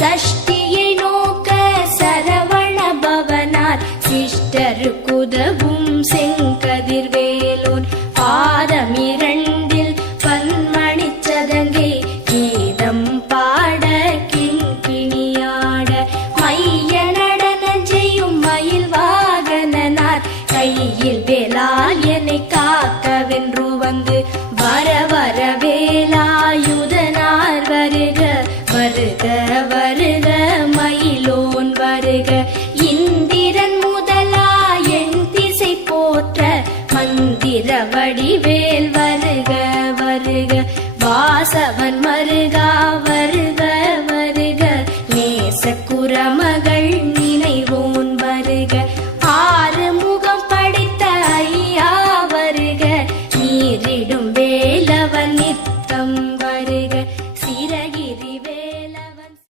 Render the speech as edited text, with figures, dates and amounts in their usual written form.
சஷ்டியை நோக்க சரவண பவனார் சிஷ்டருக்குதவும் செங்கதிர்வேலோன் பாதமிரண்டில் பன்மணிச் சதங்கை கீதம் பாட கிண்கிணியாட மைய நடன செய்யும் மயில் வாகனனார் கையில் வேலால் என்னை காக்கவென்று வந்து வர வர வேலாயுதனார் வருக வருக வருக மயிலோன் வருக இந்திரன் முதலா என் திசை போற்ற மந்திர வடிவேல் வருக வருக வாசவன் மருகா வருக